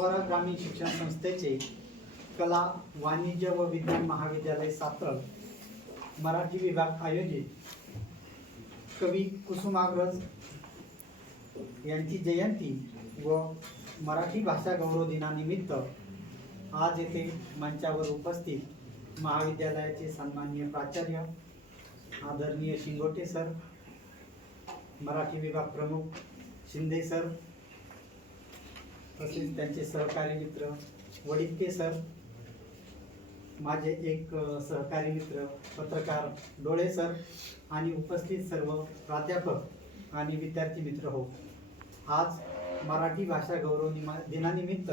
प्रवरा ग्रामीण शिक्षण संस्थेचे कला वाणिज्य व विज्ञान महाविद्यालय सातारा मराठी विभाग आयोजित कवी कुसुमाग्रज यांची जयंती व मराठी भाषा गौरव दिनानिमित्त आज येथे मंचावर उपस्थित महाविद्यालयाचे सन्माननीय प्राचार्य आदरणीय शिंगोटे सर, मराठी विभाग प्रमुख शिंदे सर, तसेच त्यांचे सहकारी मित्र वडिप्पे सर, माझे एक सहकारी मित्र पत्रकार डोळे सर आणि उपस्थित सर्व प्राध्यापक आणि विद्यार्थी मित्र हो, आज मराठी भाषा गौरव दिनानिमित्त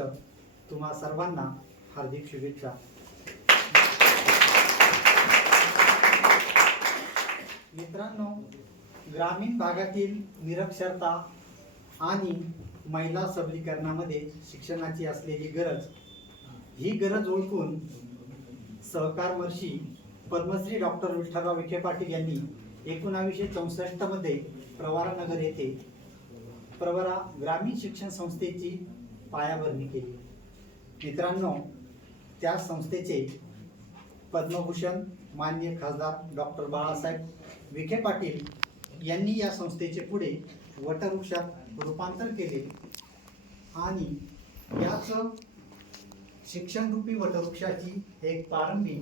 तुम्हा सर्वांना हार्दिक शुभेच्छा. मित्रांनो, ग्रामीण भागातील निरक्षरता आणि महिला सबलीकरणामध्ये शिक्षणाची असलेली गरज, ही गरज ओळखून सहकारमर्षी पद्मश्री डॉक्टर विठ्ठलराव विखे पाटील यांनी 1964 मध्ये प्रवरा नगर येथे प्रवरा ग्रामीण शिक्षण संस्थेची पायाभरणी केली. मित्रांनो, त्या संस्थेचे पद्मभूषण माननीय खासदार डॉक्टर बाळासाहेब विखे पाटील यांनी या संस्थेचे पुढे वटवृक्षात रूपांतर केले आणि याच शिक्षणरूपी वटवृक्षाची एक प्रारंभी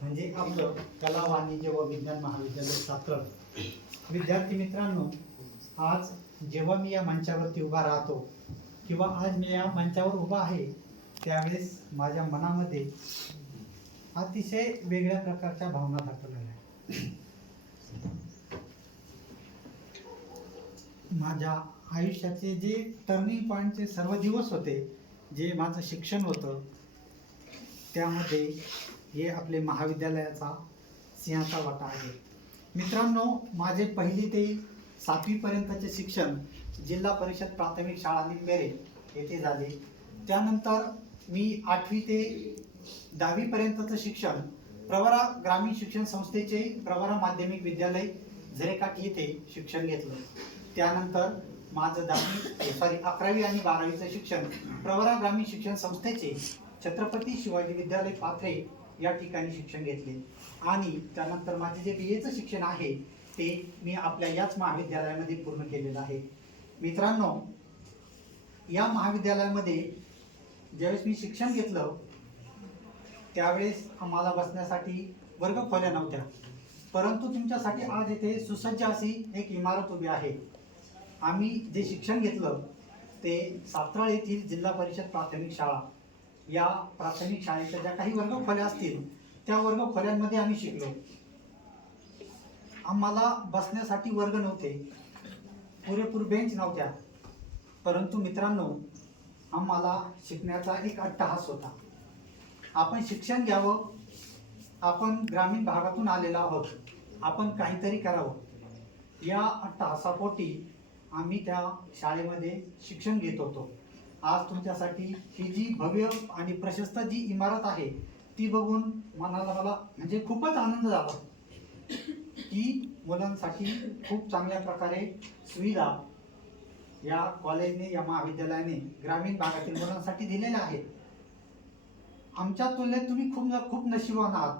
म्हणजे आपलं कला वाणिज्य व विज्ञान महाविद्यालय सातारा. विद्यार्थी मित्रांनो, आज जेव्हा मी या मंचावरती उभा राहतो किंवा आज मी या मंचावर उभा आहे, त्यावेळेस माझ्या मनामध्ये अतिशय वेगळ्या प्रकारच्या भावना दाखल झाल्या. माझ्या आयुष्याचे जे टर्निंग पॉईंटचे सर्व दिवस होते, जे माझं शिक्षण होतं, त्यामध्ये हे आपले महाविद्यालयाचा सिंहाचा वाटा आहे. मित्रांनो, माझे 1ली ते 7वी पर्यंतचे शिक्षण जिल्हा परिषद प्राथमिक शाळा निंबेरे येथे झाले. त्यानंतर मी 8वी ते 10वी पर्यंतचं शिक्षण प्रवरा ग्रामीण शिक्षण संस्थेचे प्रवरा माध्यमिक विद्यालय झरेकाठी येथे शिक्षण घेतलं. त्यानंतर माझं 11वी आणि 12वीचं शिक्षण प्रवरा ग्रामीण शिक्षण संस्थेचे छत्रपती शिवाजी विद्यालय पाथरे या ठिकाणी शिक्षण घेतले आणि त्यानंतर माझे जे BAचं शिक्षण आहे ते मी आपल्या याच महाविद्यालयामध्ये पूर्ण केलेलं आहे. मित्रांनो, या महाविद्यालयामध्ये ज्यावेळेस मी शिक्षण घेतलं त्यावेळेस आम्हाला बसण्यासाठी वर्गखोल्या नव्हत्या, परंतु तुमच्यासाठी आज येथे सुसज्ज अशी एक इमारत उभी आहे. आम्ही जे शिक्षण घेतलं ते सातारा येथील जिल्हा परिषद प्राथमिक शाळा या प्राथमिक शाळेच्या ज्या काही वर्गखोल्या असतील त्या वर्गखोल्यांमध्ये आम्ही शिकलो. आम्हाला बसण्यासाठी वर्ग नव्हते, पुरेपूर बेंच नव्हत्या, परंतु मित्रांनो, आम्हाला शिकण्याचा एक अट्टहास होता. आपण शिक्षण घ्यावं, आपण ग्रामीण भागातून आलेलो आहोत, आपण काहीतरी करावं, या अट्टहासापोटी आम्ही त्या शाळेमध्ये शिक्षण घेत होतो. आज तुमच्यासाठी ही जी भव्य आणि प्रशस्त जी इमारत आहे ती बघून मला म्हणजे खूपच आनंद झाला की मुलांसाठी खूप चांगल्या प्रकारे सुविधा या कॉलेजने, या महाविद्यालयाने ग्रामीण भागातील मुलांसाठी दिलेल्या आहेत. आमच्या तुलनेत तुम्ही खूप नशिबवान आहात.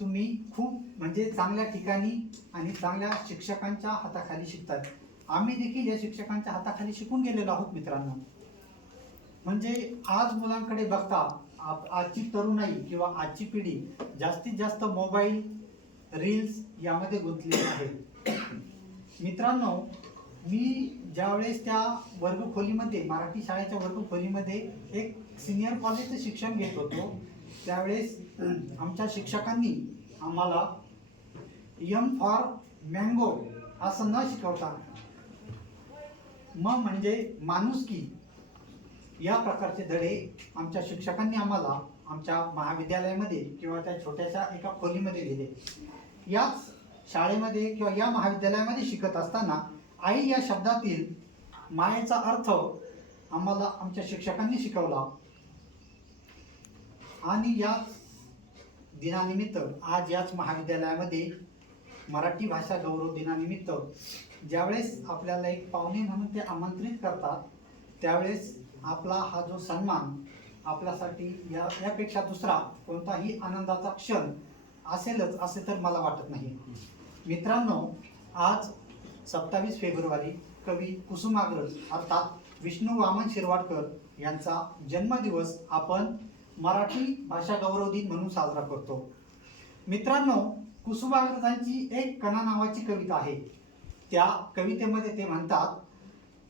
तुम्ही खूप म्हणजे चांगल्या ठिकाणी आणि चांगल्या शिक्षकांच्या हाताखाली शिकतात. आम्ही देखील या शिक्षकांच्या हाताखाली शिकून गेलेलो आहोत. मित्रांनो, म्हणजे आज मुलांकडे बघता आजची तरुणाई किंवा आजची पिढी जास्तीत जास्त मोबाईल, रील्स यामध्ये गुंतलेली आहे. मित्रांनो, मी ज्यावेळेस त्या वर्गखोलीमध्ये, मराठी शाळेच्या वर्गखोलीमध्ये एक सिनियर कॉलेजचं शिक्षण घेत होतो, त्यावेळेस आमच्या शिक्षकांनी आम्हाला M फॉर मँगो असं न शिकवता म्हणजे माणुसकी या प्रकारचे धडे आमच्या शिक्षकांनी आम्हाला आमच्या महाविद्यालयामध्ये किंवा त्या छोट्याशा एका खोलीमध्ये दिले. याच शाळेमध्ये किंवा या महाविद्यालयामध्ये शिकत असताना आई या शब्दातील मायेचा अर्थ आम्हाला आमच्या शिक्षकांनी शिकवला. आणि याच दिनानिमित्त आज याच महाविद्यालयामध्ये मराठी भाषा गौरव दिनानिमित्त ज्यावेळेस आपल्याला एक पाहुणे म्हणून ते आमंत्रित करतात, त्यावेळेस आपला हा जो सन्मान आपल्यासाठी यापेक्षा दुसरा कोणताही आनंदाचा क्षण असेलच असे तर मला वाटत नाही. मित्रांनो, आज 27 फेब्रुवारी कवी कुसुमाग्रज अर्थात विष्णू वामन शिरवाडकर यांचा जन्मदिवस आपण मराठी भाषा गौरव दिन म्हणून साजरा करतो. मित्रांनो, कुसुमाग्रजांची एक कणा नावाची कविता आहे. त्या कवितेमध्ये ते म्हणतात,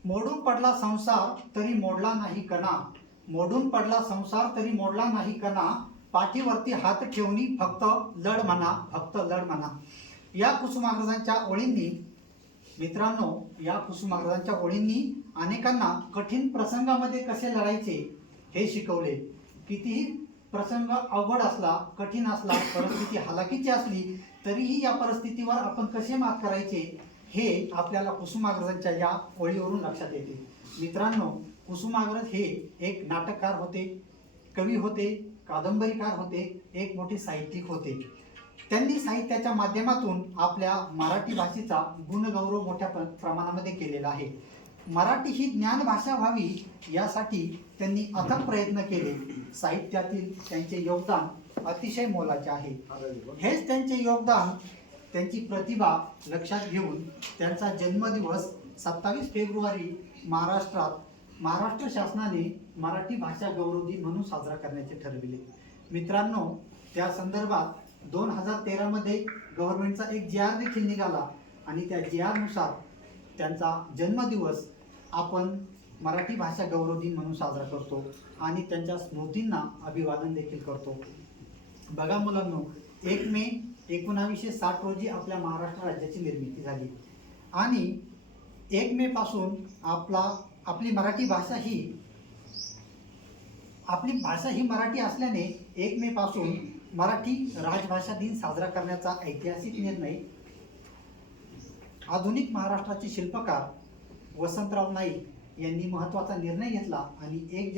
मोडून पडला संसार तरी मोडला नाही कणा, मोडून पडला संसार तरी मोडला नाही कणा, पाठीवरती हात ठेवणी फक्त लढ म्हणा, फक्त लढ म्हणा. या कुसुमाग्रजांच्या ओळींनी मित्रांनो, या कुसुमाग्रजांच्या ओळींनी अनेकांना कठीण प्रसंगामध्ये कसे लढायचे हे शिकवले. कितीही प्रसंग अवघड असला, कठीण असला, परिस्थिती हालाकीची असली तरीही या परिस्थितीवर आपण कसे मात करायचे हे आपल्याला कुसुमाग्रजांच्या या ओळीवरून लक्षात येते. मित्रांनो, कुसुमाग्रज हे एक नाटककार होते, कवी होते, कादंबरीकार होते, एक मोठे साहित्यिक होते. त्यांनी साहित्याच्या माध्यमातून आपल्या मराठी भाषेचा गुणगौरव मोठ्या प्रमाणामध्ये केलेला आहे. मराठी ही ज्ञानभाषा व्हावी यासाठी त्यांनी अथक प्रयत्न केले. साहित्यातील त्यांचे योगदान अतिशय मोलाचे आहे. हेच त्यांचे योगदान, त्यांची प्रतिभा लक्षात घेऊन त्यांचा जन्मदिवस 27 फेब्रुवारी महाराष्ट्र शासनाने मराठी भाषा गौरव दिन म्हणून साजरा करण्याचे ठरविले. मित्रांनो, त्या संदर्भात 2013 मध्ये गव्हर्नमेंटचा एक GR देखील निघाला आणि त्या GR नुसार त्यांचा जन्मदिवस आपण मराठी भाषा गौरव दिन म्हणून साजरा करतो आणि त्यांच्या स्मृतींना अभिवादन देखील करतो. बघा मुलांनो, 1 मे 1960 रोजी आपल्या महाराष्ट्र राज्याची निर्मिती झाली आणि 1 मे पासून आपली भाषा ही मराठी असल्याने 1 मे पासून मराठी राजभाषा दिन साजरा करण्याचा ऐतिहासिक निर्णय आधुनिक महाराष्ट्राचे शिल्पकार वसंतराव नाईक यांनी महत्त्वाचा निर्णय घेतला आणि 1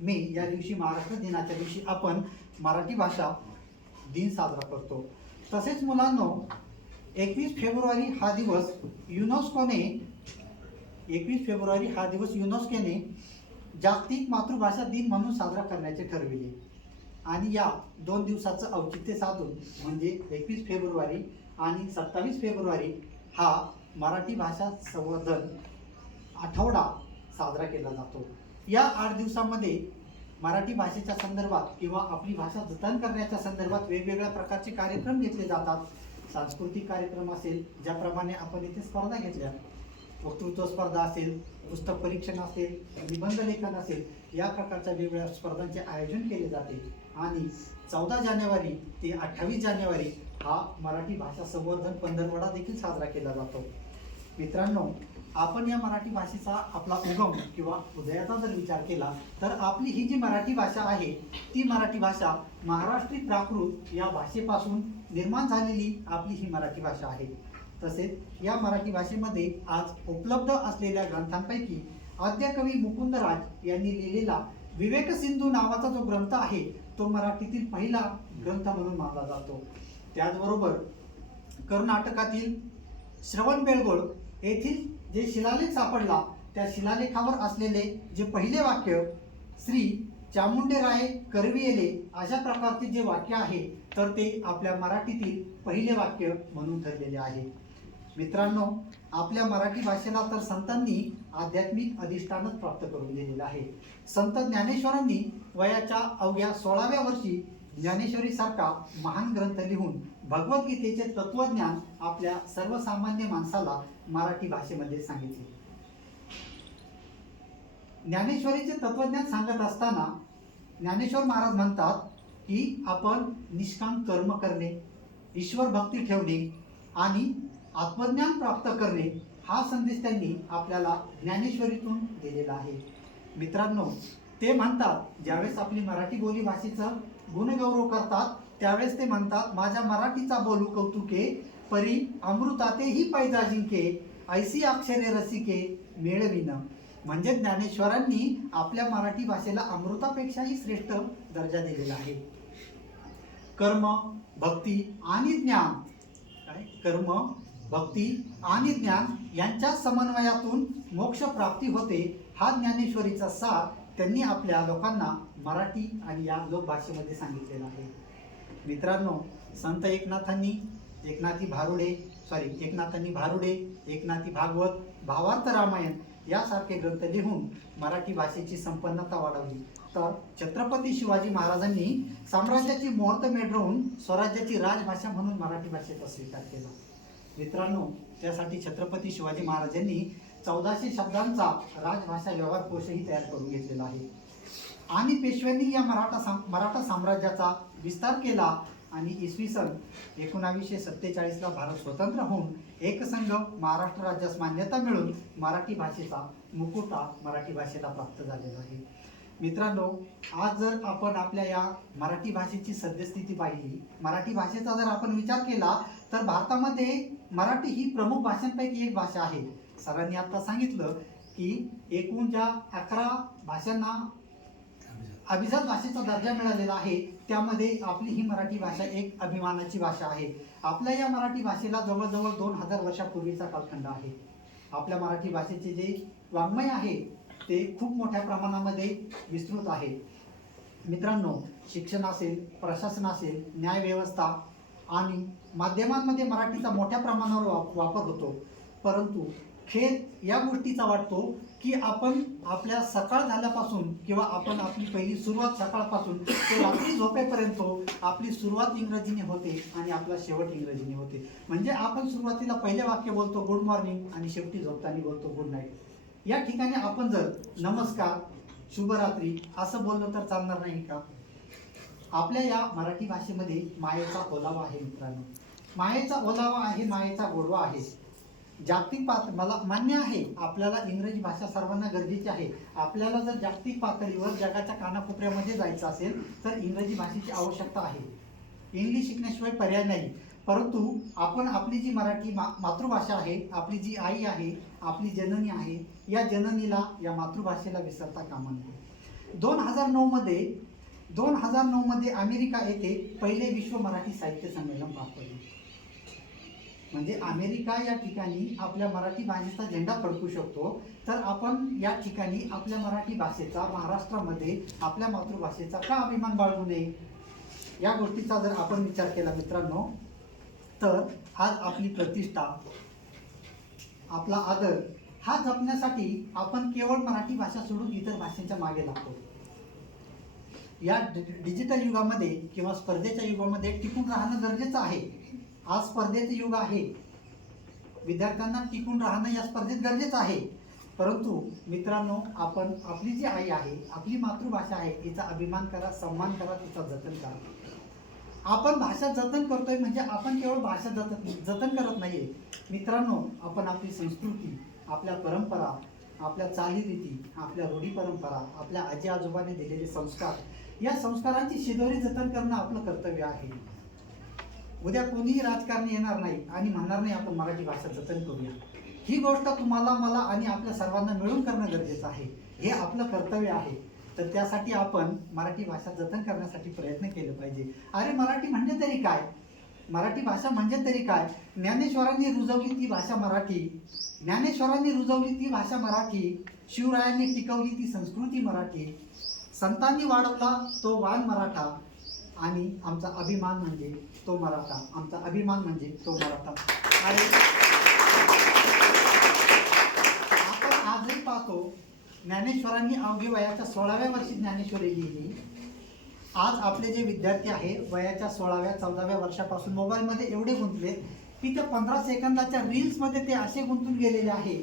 मे या दिवशी, महाराष्ट्र दिनाच्या दिवशी आपण मराठी भाषा दिन साजरा करतो. तसेच मुलांनो, 21 फेब्रुवारी हा दिवस युनेस्कोने जागतिक मातृभाषा दिन म्हणून साजरा करण्याचे ठरविले आणि या 2 दिवसाचं औचित्य साधून म्हणजे 21 फेब्रुवारी आणि 27 फेब्रुवारी हा मराठी भाषा संवर्धन आठवडा साजरा केला जातो. या 8 दिवसामध्ये मराठी भाषेच्या संदर्भात किंवा आपली भाषा जतन करण्याच्या संदर्भात वेगवेगळ्या प्रकारचे कार्यक्रम घेतले जातात. सांस्कृतिक कार्यक्रम असेल, ज्याप्रमाणे आपण इथे स्पर्धा घेतल्या, वक्तृत्व स्पर्धा असेल, पुस्तक परीक्षण असेल, निबंध लेखन असेल, या प्रकारच्या वेगवेगळ्या स्पर्धांचे आयोजन केले जाते आणि 14 जानेवारी ते 28 जानेवारी हा मराठी भाषा संवर्धन पंधरवडा देखील साजरा केला जातो. मित्रांनो, आपण या मराठी भाषेचा आपला उगम किंवा उदयाचा जर विचार केला तर आपली ही जी मराठी भाषा आहे ती मराठी भाषा महाराष्ट्री प्राकृत या भाषेपासून निर्माण झालेली आपली ही मराठी भाषा आहे. तसेच या मराठी भाषेमध्ये आज उपलब्ध असलेल्या ग्रंथांपैकी आद्यकवी मुकुंदराज यांनी लिहिलेला विवेक सिंधू नावाचा जो ग्रंथ आहे तो मराठीतील पहिला ग्रंथ म्हणून मानला जातो. त्याचबरोबर कर्नाटकातील श्रवणबेळगोळ येथील जे शिलालेख सापडला त्या शिलालेखावर असलेले जे पहिले वाक्य श्री चामुंडेराये करविले अशा प्रकारचे जे वाक्य आहे तर ते आपल्या मराठीतील पहिले वाक्य म्हणून ठरलेले आहे. मित्रांनो, आपल्या मराठी भाषेला तर संतांनी आध्यात्मिक अधिष्ठानच प्राप्त करून दिलेलं आहे. संत ज्ञानेश्वरांनी वयाच्या अवघ्या 16व्या वर्षी ज्ञानेश्वरी सारखा महान ग्रंथ लिहून भगवद्गीतेचे तत्वज्ञान आपल्या सर्वसामान्य माणसाला मराठी भाषेमध्ये सांगितले. ज्ञानेश्वरीचे तत्वज्ञान सांगत असताना ज्ञानेश्वर महाराज म्हणतात की आपण निष्काम कर्म करणे, ईश्वर भक्ती ठेवणे आणि आत्मज्ञान प्राप्त करणे हा संदेश त्यांनी आपल्याला ज्ञानेश्वरीतून दिलेला आहे. मित्रांनो, ते म्हणतात, ज्यावेळेस आपली मराठी बोली भाषेचं गुणगौरव करतात त्यावेळेस ते म्हणतात, माझ्या मराठीचा बोलू कौतुके, परी अमृतातेही पैजा जिंके, ऐसी अक्षरे रसिके मेळविन. म्हणजे ज्ञानेश्वरांनी आपल्या मराठी भाषेला अमृतापेक्षाही श्रेष्ठ दर्जा दिलेला आहे. कर्म, भक्ती आणि ज्ञान, कर्म, भक्ती आणि ज्ञान यांच्या समन्वयातून मोक्ष प्राप्ती होते, हा ज्ञानेश्वरीचा सार त्यांनी आपल्या लोकांना मराठी आणि या लोकभाषेमध्ये सांगितलेला आहे. मित्रांनो, संत एकनाथांनी भारुडे, एकनाथी भागवत, भावार्थ रामायण यासारखे ग्रंथ लिहून मराठी भाषेची संपन्नता वाढवली. तर छत्रपती शिवाजी महाराजांनी साम्राज्याची मुहूर्तमेढ रोवून स्वराज्याची राजभाषा म्हणून मराठी भाषेचा स्वीकार केला. मित्रांनो, त्यासाठी छत्रपती शिवाजी महाराजांनी 1400 शब्दांचा राजभाषा व्यवहार कोशही तयार करून घेतलेला आहे. आणि पेशव्यांनी या मराठा साम्राज्याचा विस्तार केला आणि इसवी सन 1947ला भारत स्वतंत्र होऊन एकसंघ महाराष्ट्र राज्यास मान्यता मिळून मराठी भाषेचा मुकुटा मराठी भाषेला प्राप्त झालेला आहे. मित्रांनो, आज जर आपण आपल्या या मराठी भाषेची सद्यस्थिती पाहिली, मराठी भाषेचा जर आपण विचार केला तर भारतामध्ये मराठी ही प्रमुख भाषांपैकी एक भाषा आहे. सरांनी आता सांगितलं की एकूण ज्या 11 भाषांना अभिजात भाषेचा दर्जा मिळालेला आहे, त्यामध्ये आपली ही मराठी भाषा एक अभिमानाची भाषा आहे. आपल्या या मराठी भाषेला जवळजवळ 2000 वर्षापूर्वीचा कालखंड आहे. आपल्या मराठी भाषेचे जे वाङ्मय आहे ते खूप मोठ्या प्रमाणामध्ये विस्तृत आहे. मित्रांनो, शिक्षण असेल, प्रशासन असेल, न्यायव्यवस्था आणि माध्यमांमध्ये मराठीचा मोठ्या प्रमाणावर वापर होतो. परंतु खेद या गोष्टीचा वाटतो की आपण आपल्या सकाळ झाल्यापासून किंवा आपण आपली पहिली सुरुवात सकाळपासून ते रात्री झोपेपर्यंत आपली सुरुवात इंग्रजीने होते आणि आपला शेवट इंग्रजीने होते. म्हणजे आपण सुरुवातीला पहिले वाक्य बोलतो गुड मॉर्निंग आणि शेवटी झोपताना बोलतो गुड नाईट. या ठिकाणी आपण जर नमस्कार, शुभरात्री असं बोललो तर चालणार नाही का? आपल्या या मराठी भाषेमध्ये मायेचा ओलावा आहे. मित्रांनो, मायेचा ओलावा आहे, मायेचा गोडवा आहे. जागतिक मला मान्य आहे, आपल्याला इंग्रजी भाषा सर्वांना गरजेची आहे. आपल्याला जर जागतिक पातळीवर जगाच्या कानाकोपऱ्यामध्ये जायचं असेल तर इंग्रजी भाषेची आवश्यकता आहे. इंग्लिश शिकण्याशिवाय पर्याय नाही. परंतु आपण आपली जी मराठी मातृभाषा आहे, आपली जी आई आहे, आपली जननी आहे, या जननीला, या मातृभाषेला विसरता कामा नये. 2009 मध्ये अमेरिका येथे पहिले विश्व मराठी साहित्य संमेलन पार पडले. म्हणजे अमेरिका या ठिकाणी आपल्या मराठी भाषेचा झेंडा फडकू शकतो, तर आपण या ठिकाणी आपल्या मराठी भाषेचा, महाराष्ट्रामध्ये आपल्या मातृभाषेचा का अभिमान बाळगू नये? या गोष्टीचा जर आपण विचार केला मित्रांनो, तर आज आपली प्रतिष्ठा, आपला आदर हा जपण्यासाठी आपण केवळ मराठी भाषा सोडून इतर भाषांच्या मागे लागतो. या डिजिटल युगामध्ये किंवा स्पर्धेच्या युगामध्ये टिकून राहणं गरजेचं आहे. आज स्पर्धेचं युग आहे, विद्यार्थ्यांना टिकून राहणं या स्पर्धेत गरजेचं आहे. परंतु मित्रांनो, आपण आपली जी आई आहे, आपली मातृभाषा आहे, तिचा अभिमान करा, सन्मान करा, तिचा जतन करा. आपण भाषा जतन करतोय म्हणजे आपण केवळ भाषा जतन करत नाहीये. मित्रांनो, आपण आपली संस्कृती, आपल्या परंपरा, आपल्या चालीरीती, आपल्या रूढी परंपरा, आपल्या आजी आजोबांनी दिलेले संस्कार, या संस्कारांची शिदोरी जतन करणं आपलं कर्तव्य आहे. उद्या कोणीही राजकारणी येणार नाही आणि म्हणणार नाही आपण मराठी भाषा जतन करूया. ही गोष्ट तुम्हाला, मला आणि आपल्या सर्वांना मिळून करणं गरजेचं आहे. हे आपलं कर्तव्य आहे. तर त्यासाठी आपण मराठी भाषा जतन करण्यासाठी प्रयत्न केले पाहिजे. अरे, मराठी म्हणजे तरी काय? मराठी भाषा म्हणजे तरी काय? ज्ञानेश्वरांनी रुजवली ती भाषा मराठी. ज्ञानेश्वरांनी रुजवली ती भाषा मराठी. शिवरायांनी टिकवली ती संस्कृती मराठी. संतांनी वाढवला तो वाण मराठा. आणि आमचा अभिमान म्हणजे तो मराठा. आमचा अभिमान म्हणजे तो मराठा. आपण आजही पाहतो, ज्ञानेश्वरांनी अवघी वयाच्या 16व्या वर्षी ज्ञानेश्वरी लिहिली. आज आपले जे विद्यार्थी आहे, वयाच्या 16व्या 14व्या वर्षापासून मोबाईलमध्ये एवढे गुंतले की त्या 15 सेकंदाच्या रील्समध्ये ते असे गुंतून गेलेले आहे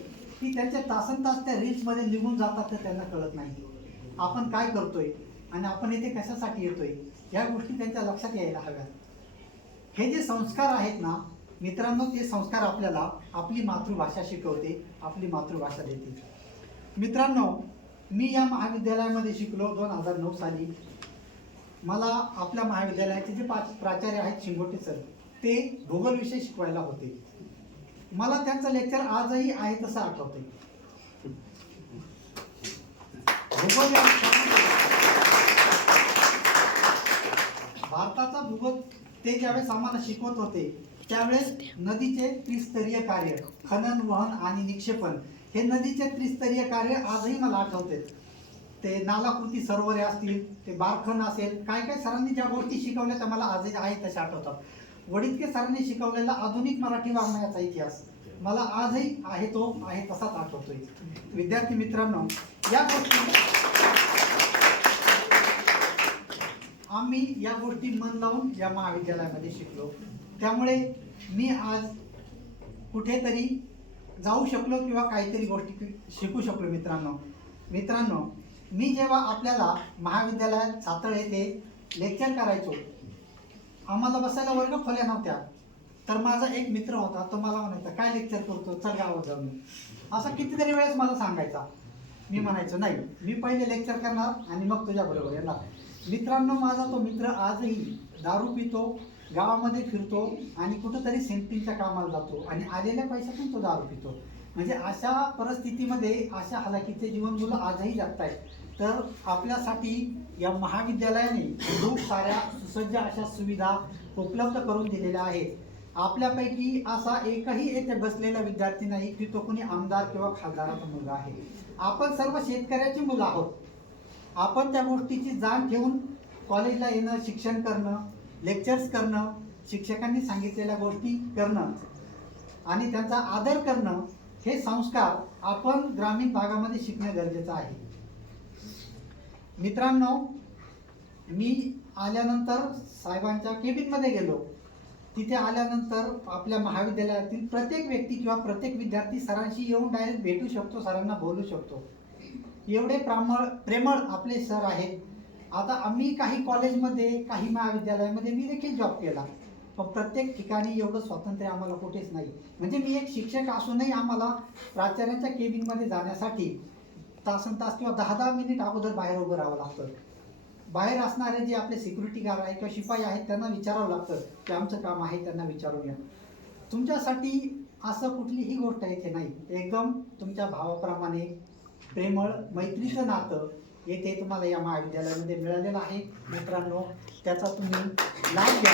की त्यांचे तासनतास त्या रील्समध्ये निघून जातात, तर त्यांना कळत नाही आपण काय करतोय आणि आपण इथे कशासाठी येतोय. या गोष्टी त्यांच्या लक्षात यायला हव्यात. हे जे संस्कार आहेत ना मित्रांनो, ते संस्कार आपल्याला आपली मातृभाषा शिकवते, आपली मातृभाषा देते. मित्रांनो, मी या महाविद्यालयामध्ये शिकलो 2009 साली. मला आपल्या महाविद्यालयाचे जे प्राचार्य आहेत शिंगोटे सर, ते भूगोल विषय शिकवायला होते. मला त्यांचं लेक्चर आजही आहे तसं आठवतंय. भूगोल भारताचा भूगोल ते ज्यावेळेस आम्हाला शिकवत होते त्यावेळेस नदीचे त्रिस्तरीय कार्य, खनन, वहन आणि निक्षेपण, हे नदीचे त्रिस्तरीय कार्य आजही मला आठवते. ते नालाकृती सरोवरे असतील, ते बारखण असेल, काय काय सरांनी ज्या गोष्टी शिकवल्या त्या मला आजही आहे तशा आठवतात. वडितके सरांनी शिकवलेला आधुनिक मराठी वाङ्मयाचा इतिहास मला आजही आहे तो आहे तसाच आठवतोय. विद्यार्थी मित्रांनो, या गोष्टी आम्ही या गोष्टी मन लावून या महाविद्यालयामध्ये शिकलो. त्यामुळे मी आज कुठेतरी जाऊ शकलो किंवा काहीतरी गोष्टी शिकू शकलो. मित्रांनो, मी जेव्हा आपल्याला महाविद्यालयात सातळ येथे लेक्चर करायचो, आम्हाला बसायला वर्ग खोल्या नव्हत्या, तर माझा एक मित्र होता, तो मला म्हणायचा, काय लेक्चर करतो, चल गावात जाऊन. असं कितीतरी वेळेस मला सांगायचा. मी म्हणायचो नाही, मी पहिले लेक्चर करणार आणि मग तुझ्या बरोबर येणार. मित्रांनो, माझा तो मित्र आजही दारू पितो, गावामध्ये फिरतो आणि कुठंतरी सेंटिंगच्या कामाला जातो आणि आलेल्या पैशातून तो दारू पितो. म्हणजे अशा परिस्थितीमध्ये अशा हलाखीचे जीवन मुलं आजही जगतायत. तर आपल्यासाठी या महाविद्यालयाने खूप साऱ्या सुसज्ज अशा सुविधा उपलब्ध करून दिलेल्या आहेत. आपल्यापैकी असा एकही येथे बसलेला विद्यार्थी नाही की तो कोणी आमदार किंवा खासदाराचा मुलगा आहे. आपण सर्व शेतकऱ्याची मुलं आहोत. आपण त्या गोष्टीची जाण ठेवून कॉलेजला येणं, शिक्षण करणं, लेक्चर्स करणं, शिक्षकांनी सांगितलेल्या गोष्टी करणं आणि त्यांचा आदर करणं, हे संस्कार आपण ग्रामीण भागामध्ये शिकणं गरजेचं आहे. मित्रांनो, मी आल्यानंतर साहेबांच्या केबिनमध्ये गेलो. तिथे आल्यानंतर आपल्या महाविद्यालयातील प्रत्येक व्यक्ती किंवा प्रत्येक विद्यार्थी सरांशी येऊन डायरेक्ट भेटू शकतो, सरांना बोलू शकतो. एवढे प्रेमळ आपले सर आहेत. आता आम्ही काही कॉलेजमध्ये, काही महाविद्यालयामध्ये मी देखील जॉब केला, पण प्रत्येक ठिकाणी एवढं स्वातंत्र्य आम्हाला कुठेच नाही. म्हणजे मी एक शिक्षक असूनही आम्हाला प्राचार्यांच्या केबिनमध्ये जाण्यासाठी तासनतास किंवा 10-10 मिनिट अगोदर बाहेर उभं राहावं लागतं. बाहेर असणारे जे आपले सिक्युरिटी गार्ड आहेत किंवा शिपाई आहेत त्यांना विचारावं लागतं की आमचं काम आहे, त्यांना विचारून या. तुमच्यासाठी असं कुठलीही गोष्ट इथे नाही. एकदम तुमच्या भावाप्रमाणे प्रेमळ मैत्रीचं नातं येथे तुम्हाला या महाविद्यालयामध्ये मिळालेलं आहे. मित्रांनो, त्याचा तुम्ही लाभ घ्या.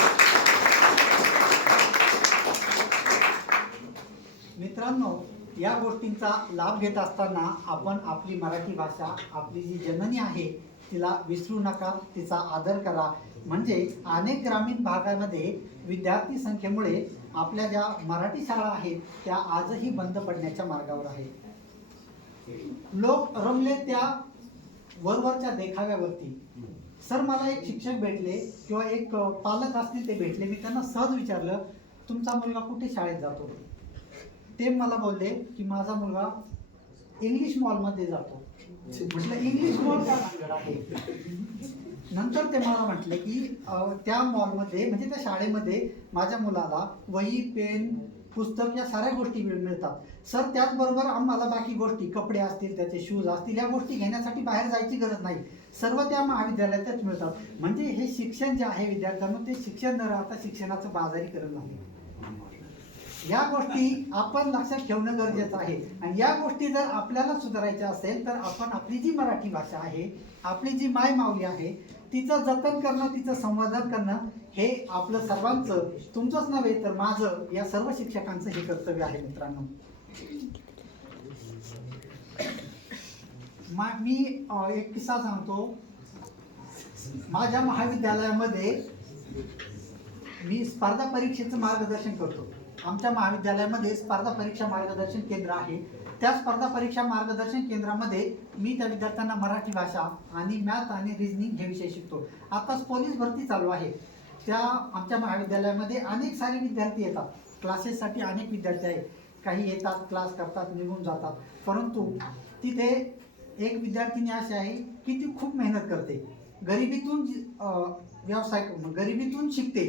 मित्रांनो, या गोष्टींचा लाभ घेत असताना आपण आपली मराठी भाषा, आपली जी जननी आहे, तिला विसरू नका, तिचा आदर करा. म्हणजे अनेक ग्रामीण भागामध्ये विद्यार्थी संख्येमुळे आपल्या ज्या मराठी शाळा आहेत त्या आजही बंद पडण्याच्या मार्गावर आहेत. लोक रमले त्या वरवरच्या देखाव्यावरती. सर, मला एक शिक्षक भेटले किंवा एक पालक असतील ते भेटले. मी त्यांना सहज विचारलं, तुमचा मुलगा कुठे शाळेत जातो? ते मला बोलले की माझा मुलगा इंग्लिश मॉलमध्ये जातो. म्हटलं, इंग्लिश मॉल का भानगड आहे? नंतर ते मला म्हटले की त्या मॉलमध्ये, म्हणजे त्या शाळेमध्ये माझ्या मुलाला वही, पेन, पुस्तक या साऱ्या गोष्टी मिळतात. सर, त्याचबरोबर आम्हाला बाकी गोष्टी, कपडे असतील, त्याचे शूज असतील, या गोष्टी घेण्यासाठी बाहेर जायची गरज नाही. सर्व त्या महाविद्यालयातच मिळतात. म्हणजे हे शिक्षण जे आहे विद्यार्थ्यांना, ते शिक्षण न राहता शिक्षणाचं बाजारीकरण आहे. या गोष्टी आपण लक्षात ठेवणं गरजेचं आहे. आणि या गोष्टी जर आपल्याला सुधारायच्या असेल तर आपण आपली जी मराठी भाषा आहे, आपली जी माय माऊली आहे, तिचं जतन करणं, तिचं संवर्धन करणं हे आपलं सर्वांचं, तुमचंच नव्हे तर माझं, या सर्व शिक्षकांचं हे कर्तव्य आहे. मित्रांनो, मी एक किस्सा सांगतो. माझ्या महाविद्यालयामध्ये मी स्पर्धा परीक्षेचं मार्गदर्शन करतो. आमच्या महाविद्यालयामध्ये स्पर्धा परीक्षा मार्गदर्शन केंद्र आहे. त्या स्पर्धा परीक्षा मार्गदर्शन केंद्रामध्ये मी त्या विद्यार्थ्यांना मराठी भाषा आणि मॅथ आणि रिझनिंग हे विषय शिकतो. आताच पोलीस भरती चालू आहे. त्या आमच्या महाविद्यालयामध्ये अनेक सारे विद्यार्थी येतात. क्लासेससाठी अनेक विद्यार्थी आहेत. काही येतात, क्लास करतात, निघून जातात. परंतु तिथे एक विद्यार्थिनी अशी आहे की ती खूप मेहनत करते. गरिबीतून गरिबीतून शिकते,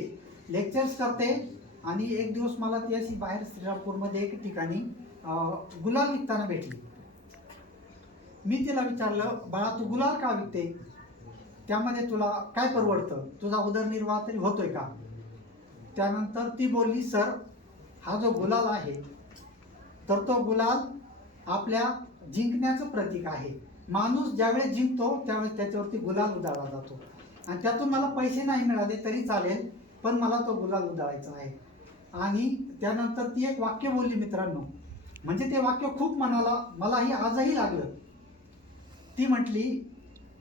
लेक्चर्स करते. आणि एक दिवस मला ती अशी बाहेर श्रीरामपूरमध्ये एक ठिकाणी गुलाल विकताना भेटली. मी तिला विचारलं, बाळा, तू गुलाल का विकते? त्यामध्ये तुला काय परवडतं? तुझा उदरनिर्वाह तरी होतोय का? त्यानंतर ती बोलली, सर, हा जो गुलाल आहे तर तो गुलाल आपल्या जिंकण्याचं प्रतीक आहे. माणूस ज्यावेळेस जिंकतो त्यावेळेस त्याच्यावरती गुलाल उधळला जातो. आणि त्यातून मला पैसे नाही मिळाले तरी चालेल, पण मला तो गुलाल उधळायचा आहे. आणि त्यानंतर ती एक वाक्य बोलली मित्रांनो, म्हणजे ते वाक्य खूप मलाही आजही लागलं. ती म्हटली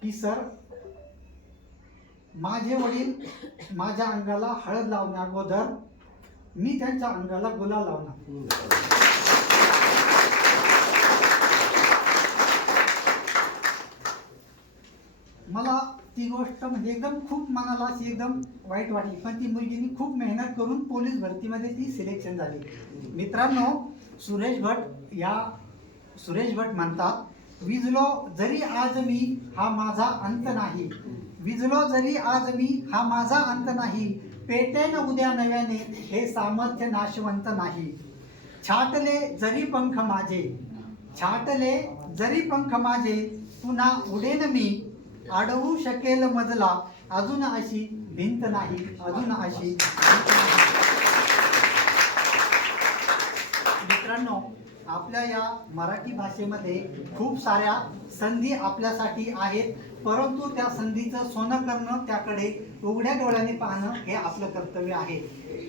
की सर, माझे वडील माझ्या अंगाला हळद लावण्या अगोदर मी त्यांच्या अंगाला गुलाल लावणार. मला ती गोष्ट म्हणजे एकदम खूप मनाला अशी एकदम वाईट वाटली. पण ती मुलगीनी खूप मेहनत करून पोलीस भरतीमध्ये ती सिलेक्शन झाली. मित्रांनो, सुरेश भट म्हणतात, विजलो जरी आज मी हा माझा अंत नाही, विजलो जरी आज मी हा माझा अंत नाही, पेटेन उद्या नव्याने हे सामर्थ्य नाशवंत नाही. छाटले जरी पंख माझे, छाटले जरी पंख माझे, पुन्हा उडेन मी, अडवू शकेल मजला अजून अशी भिंत नाही, अजून अशी. मित्रांनो, आपल्या या मराठी भाषेमध्ये खूप साऱ्या संधी आपल्यासाठी आहेत, परंतु त्या संधीचं सोनं करणं, त्याकडे उघड्या डोळ्याने पाहणं हे आपलं कर्तव्य आहे.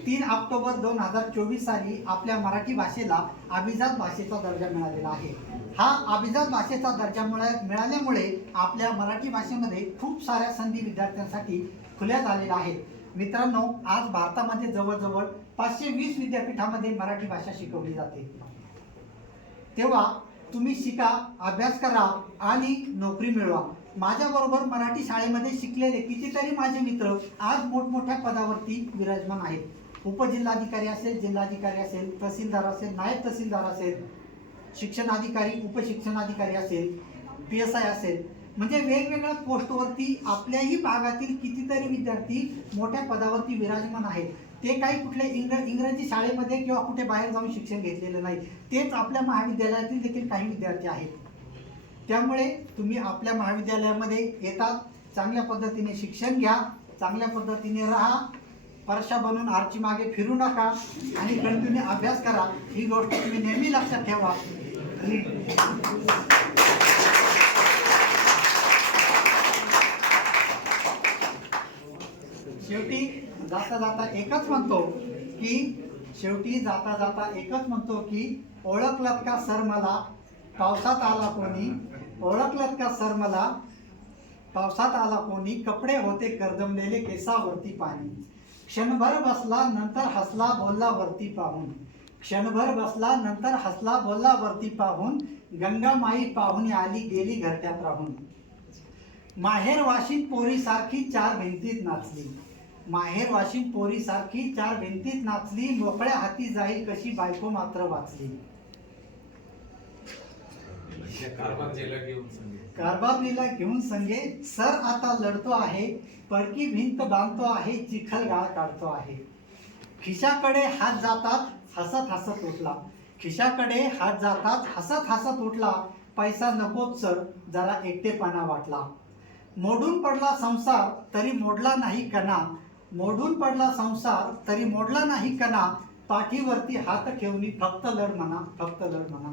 3 ऑक्टोबर 2024 साली आपल्या मराठी भाषेला अभिजात भाषेचा दर्जा मिळालेला आहे. हा अभिजात भाषेचा दर्जा मिळाल्यामुळे आपल्या मराठी भाषेमध्ये खूप साऱ्या संधी विद्यार्थ्यांसाठी खुल्या झालेल्या आहेत. मित्रांनो, आज भारतामध्ये जवळजवळ 520 विद्यापीठामध्ये मराठी भाषा शिकवली जाते. तेव्हा तुम्ही शिका, अभ्यास करा आणि नोकरी मिळवा. माझ्याबरोबर मराठी शाळेमध्ये शिकलेले कितीतरी माझे मित्र आज मोठमोठ्या पदावरती विराजमान आहेत. उपजिल्हाधिकारी असेल, जिल्हाधिकारी असेल, तहसीलदार असेल, नायब तहसीलदार असेल, शिक्षणाधिकारी, उपशिक्षणाधिकारी असेल, PSI असेल, म्हणजे वेगवेगळ्या पोस्टवरती आपल्याही भागातील कितीतरी विद्यार्थी मोठ्या पदावरती विराजमान आहेत. ते काही कुठल्या इंग्रजी शाळेमध्ये किंवा कुठे बाहेर जाऊन शिक्षण घेतलेलं नाही, तेच आपल्या महाविद्यालयातील देखील काही विद्यार्थी आहेत. त्यामुळे तुम्ही आपल्या महाविद्यालयामध्ये येतात, चांगल्या पद्धतीने शिक्षण घ्या, चांगल्या पद्धतीने राहा, परशा बनून आरची मागे फिरू नका आणि कंटिन्यू अभ्यास करा. ही गोष्ट तुम्ही नेहमी लक्षात ठेवा. शेवटी जाता जाता एकच म्हणतो की ओळखलत का सर मला पावसात आला कोणी, ओळखलत का सर मला पावसात आला कोणी, कपडे होते कर्दमलेले केसावरती पाणी, क्षणभर बसला नंतर हसला बोलला वरती पाहून, क्षणभर बसला नंतर हसला बोलला वरती पाहून, गंगामाई पाहुणी आली गेली घरट्यात राहून, माहेर वाशिन पोरी सारखी 4 भिंतीत नाचली, माहेर वाशिन पोरी सारखी 4 भिंतीत नाचली, मोकळ्या हाती जाईल कशी बायको मात्र वाचली. कारभारणीला घेऊन संगे सर आता लढतो आहे, पडकी भिंत बांधतो आहे, चिखल गाळ काढतो आहे, खिशाकडे हात जातात हसत हसत उठला, खिशाकडे हात जातात हसत हसत उठला, पैसा नकोच सर जरा एकटेपणा वाटला, मोडून पडला संसार तरी मोडला नाही कणा, मोडून पडला संसार तरी मोडला नाही कणा, पाठीवरती हात ठेवणी फक्त लढ म्हणा, फक्त लढ म्हणा.